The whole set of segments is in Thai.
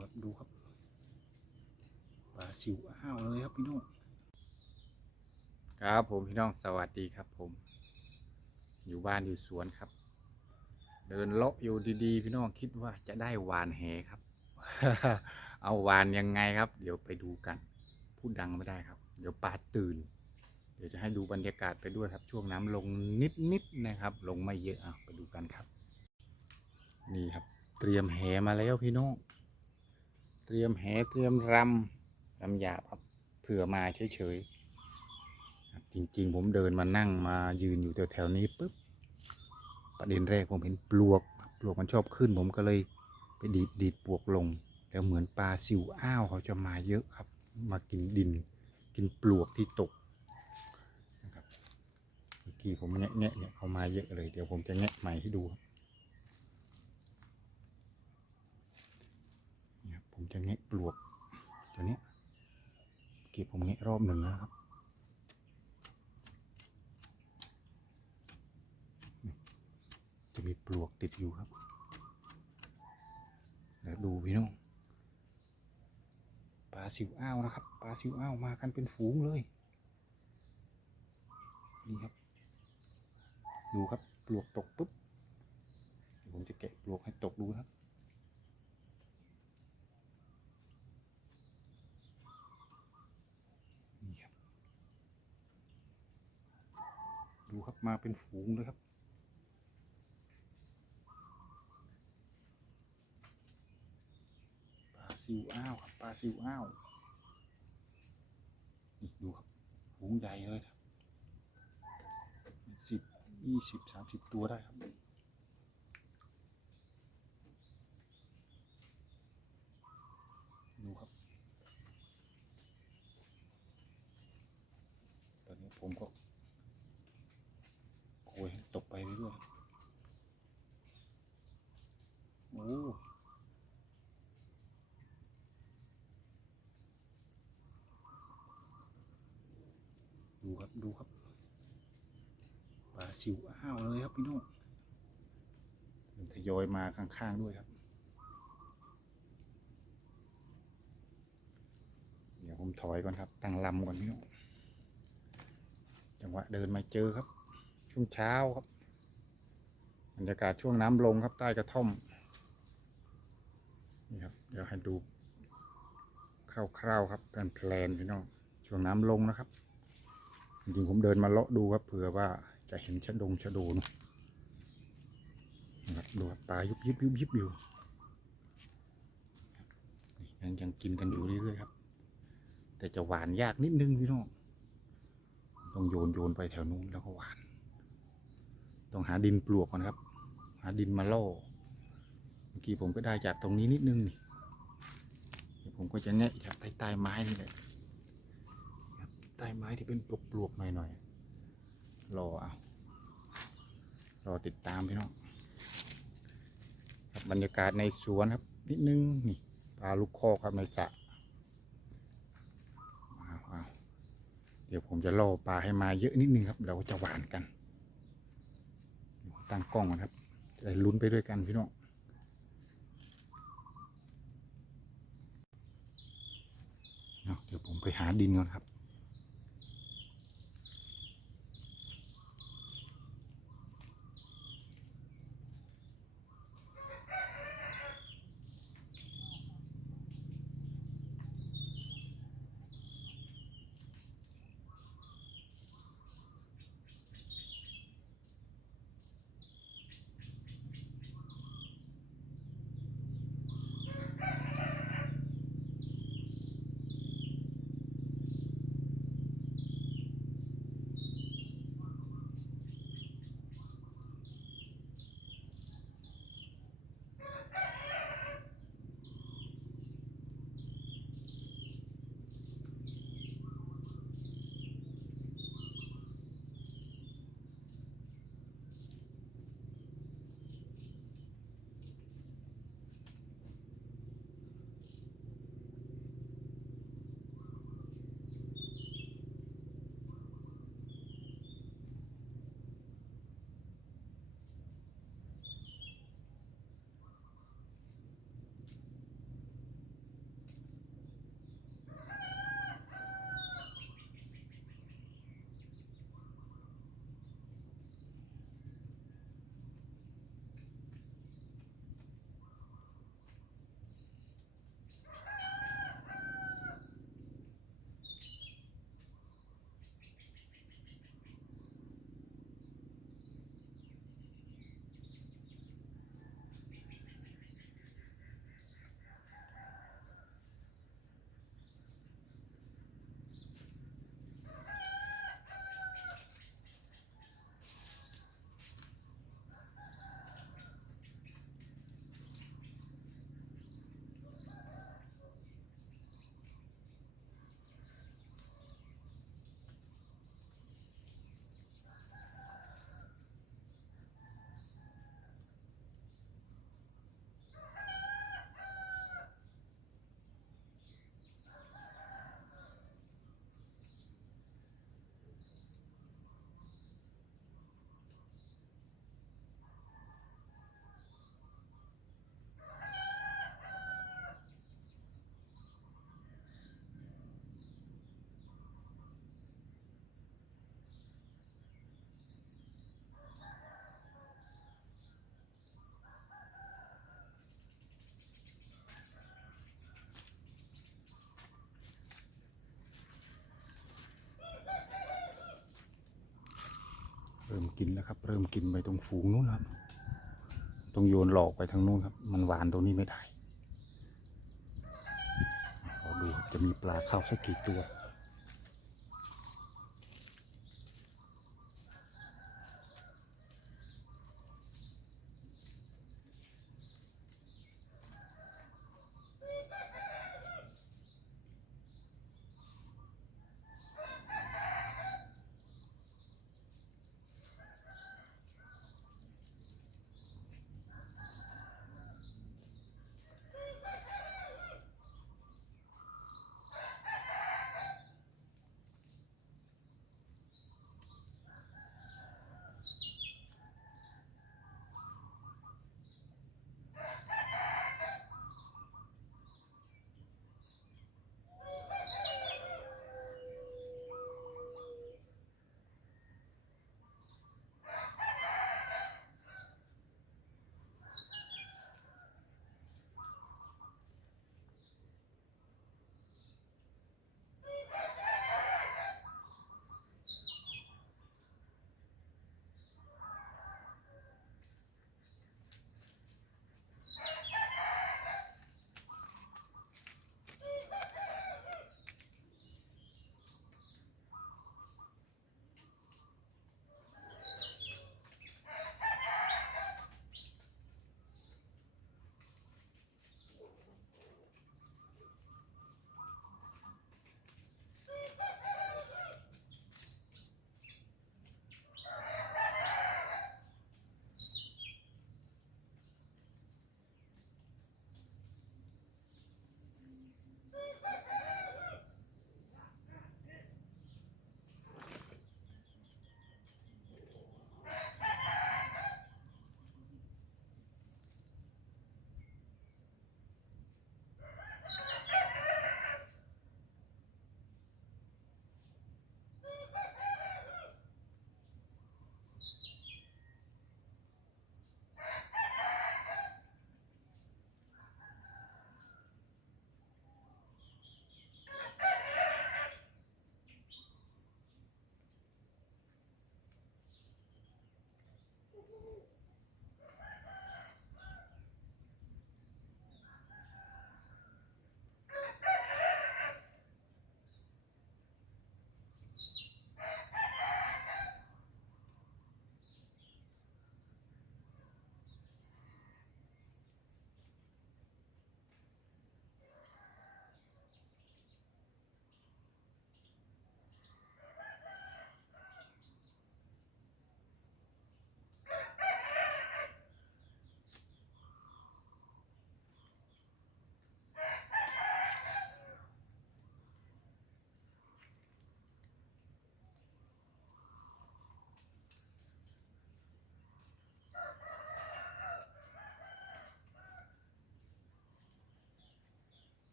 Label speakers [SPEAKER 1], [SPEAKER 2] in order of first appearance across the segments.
[SPEAKER 1] ครับดูครับปลาสิวอ้าวเลยครับพี่น้องครับผมพี่น้องสวัสดีครับผม อยู่บ้านอยู่สวนครับ เดินเลาะอยู่ดีๆ พี่น้องคิดว่าจะได้หวานแหครับ เอาหวานยังไงครับ เดี๋ยวไปดูกัน พูดดังไม่ได้ครับ เดี๋ยวปลาตื่น เดี๋ยวจะให้ดูบรรยากาศไปด้วยครับ ช่วงน้ำลงนิดๆนะครับ ลงไม่เยอะอะไปดูกันครับ นี่ครับ เตรียมแหมาแล้วพี่น้อง เตรียมแหเตรียมรำรำหยาบครับเผื่อมาเฉยๆจริงๆ ผมเดินมานั่งมายืนอยู่แถวๆนี้ปุ๊บประเด็นแรกผมเห็นปลวก ปลวกมันชอบขึ้น ผมก็เลยไปดีดดีดปลวกลง แล้วเหมือนปลาซิวอ้าวเขาจะมาเยอะครับ มากินดิน กินปลวกที่ตกนะครับเมื่อกี้ผมแงะแงะเนี่ยเขามาเยอะเลย เดี๋ยวผมจะแงะใหม่ให้ดูครับนี่ครับ ผมจะแงะปลวกตัวนี้เกี้ผมแงะรอบหนึ่งแล้วครับจะมีปลวกติดอยู่ครับแล้วดูพี่น้องปลาสิวอ้าวนะครับปลาสิวอ้าวมากันเป็นฝูงเลยนี่ครับ ดูครับปลวกตกปุ๊บผมจะแกะปลวกให้ตกดูนะครับ นี่ครับ ดูครับมาเป็นฝูงเลยครับ ปลาซิวอ้าวครับปลาซิวอ้าวนี่ดูครับฝูงใหญ่เลยครับสิบยี่สิบสามสิบตัวได้ครับดูครับ ตอนนี้ผมก็โกยให้ตกไปเรื่อยๆครับโอ้ ดูครับปลาสิวอ้าวเลยครับพี่น้องทยอยมาข้างๆด้วยครับ เดี๋ยวผมถอยก่อนครับ ตั้งลำก่อนพี่น้องจังหวะเดินมาเจอครับ ช่วงเช้าครับบรรยากาศช่วงน้ำลงครับใต้กระท่อมนี่ครับเดี๋ยวให้ดูคร่าวๆครับเป็นแพลนพี่น้องช่วงน้ำลงนะครับ จริงผมเดินมาเลาะดูครับเผื่อว่าจะเห็นชะดงชะโดนอะนะครับดูครับปลายุบยิบยุบยิบอยู่ยังยังกินกันอยู่เรื่อยๆครับ แต่จะหวานยากนิดนึงพี่น้องต้องโยนโยนไปแถวนู้นแล้วก็หวาน ต้องหาดินปลวกก่อนครับ หาดินมาล่อเมื่อกี้ผมก็ได้จากตรงนี้นิดนึงนี่ผมก็จะแงะจากใต้ใต้ไม้นี่แหละ ใต้ไม้ที่เป็นปลวกๆหน่อยๆรอเอารอติดตามพี่น้องครับบรรยากาศในสวนครับ นิดนึงนี่ปลาลูกคอกครับในสระเอาเอาเดี๋ยวผมจะล่อปลาให้มาเยอะนิดนึงครับ เราก็จะหวานกัน ตั้งกล้องก่อนครับจะลุ้นไปด้วยกันพี่น้องเดี๋ยวผมไปหาดินก่อนครับ เริ่มกินแล้วครับ เริ่มกินไปตรงฝูงนู้นครับต้องโยนหลอกไปทางนู้นครับ มันหวานตรงนี้ไม่ได้ราดูจะมีปลาเข้าสักกี่ตัว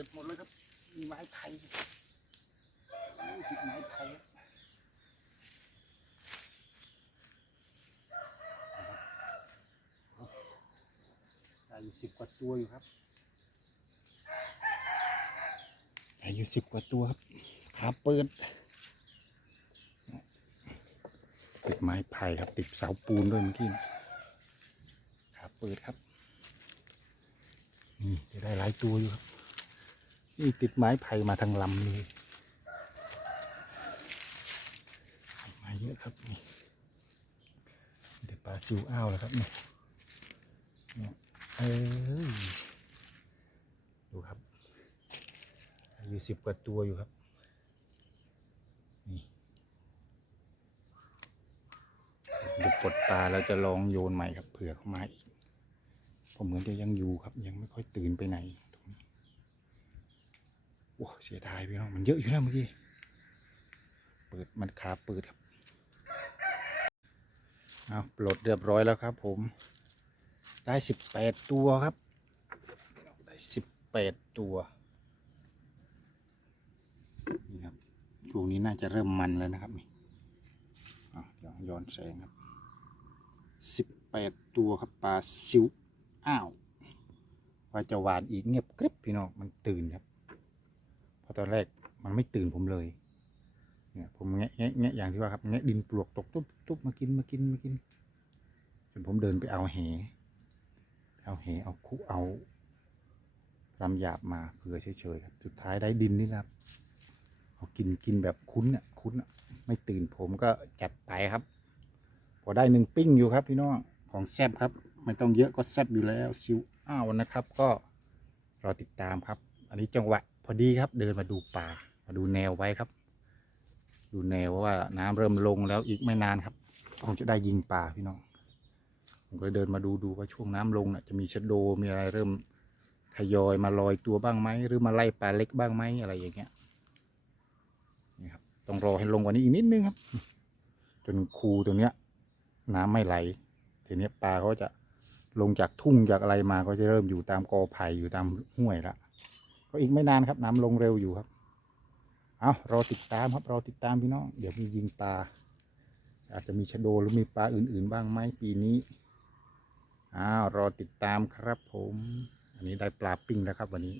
[SPEAKER 1] ปิดหมดเลยครับ มีไม้ไทยโอ้ยติดไม้ไทยครับอยู่สิบกว่าตัวอยู่ครับปลาอยู่สิบกว่าตัวครับ ขาเปิด ติดไม้ไผ่ครับ ติดเสาปูนด้วยเมื่อกี้นะขาเปิดครับ นี่จะได้หลายตัวอยู่ครับ นี่ติดไม้ไผ่มาทางลำเลยมาเยอะครับนี่เดี๋ยวปลาซิวอ้าวแล้วครับนี่เนี่ยเอ้ยดูครับอายุสิบกว่าตัวอยู่ครับนี่เดี๋ยวปลดปลาแล้วจะลองโยนใหม่ครับเผื่อเข้ามาอีกผมเหมือนจะยังอยู่ครับยังไม่ค่อยตื่นไปไหน อ้เสียดายพี่น้องมันเยอะอยู่นะเมื่อกี้ เปิดมันขาเปิดครับเอาปลดเรียบร้อยแล้วครับ ผม ได้สิบแปดตัวครับ ได้สิบแปดตัวนี่ครับช่วงนี้น่าจะเริ่มมันแล้วนะครับนี่เอาเดี๋ยวย้อนแสงครับสิบแปดตัวครับปลาซิวอ้าวว่าจะหวานอีกเงียบกริบพี่น้องมันตื่นครับะตอนแรกมันไม่ตื่นผมเลยเนี่ยผมแงะแงะแงะอย่างที่ว่าครับแงะดินปลวกตกตุ๊บตุ๊บมากินมากินมากินจนผมเดินไปเอาแหเอาแหเอาคุเอาลำหยาบมาเผื่อเฉยๆครับสุดท้ายได้ดินนี่ครับเอากินกินแบบคุ้นอะคุ้นอะไม่ตื่นผมก็จัดไปครับ พอได้หนึ่งปิ้งอยู่ครับพี่น้องของแซบครับ ไม่ต้องเยอะก็แซบอยู่แล้วซิวอ้าวนะครับ ก็รอติดตามครับ อันนี้จังหวะ พอดีครับเดินมาดูป่ามาดูแนวไว้ครับ ดูแนวว่าน้ำเริ่มลงแล้วอีกไม่นานครับคงจะได้ยิงป่าพี่น้องผมก็เดินมาดูดูว่าช่วงน้ำลงน่ะจะมีชะโดมีอะไรเริ่มทยอยมาลอยตัวบ้างไหมหรือมาไล่ปลาเล็กบ้างไหมอะไรอย่างเงี้ยนี่ครับต้องรอให้ลงกว่านี้อีกนิดนึงครับ จนคูตรงเนี้ย น้ำไม่ไหลทีนี้ปลาเขาจะลงจากทุ่งจากอะไรมาก็จะเริ่มอยู่ตามกอไผ่อยู่ตามห้วยละ ก็อีกไม่นานครับน้ำลงเร็วอยู่ครับ เอารอติดตามครับรอติดตามพี่น้องเดี๋ยวมียิงปลาอาจจะมีชะโดหรือมีปลาอื่น ๆ บ้างไหมปีนี้อ้าวรอติดตามครับผม อันนี้ได้ปลาปิ้งแล้วครับวันนี้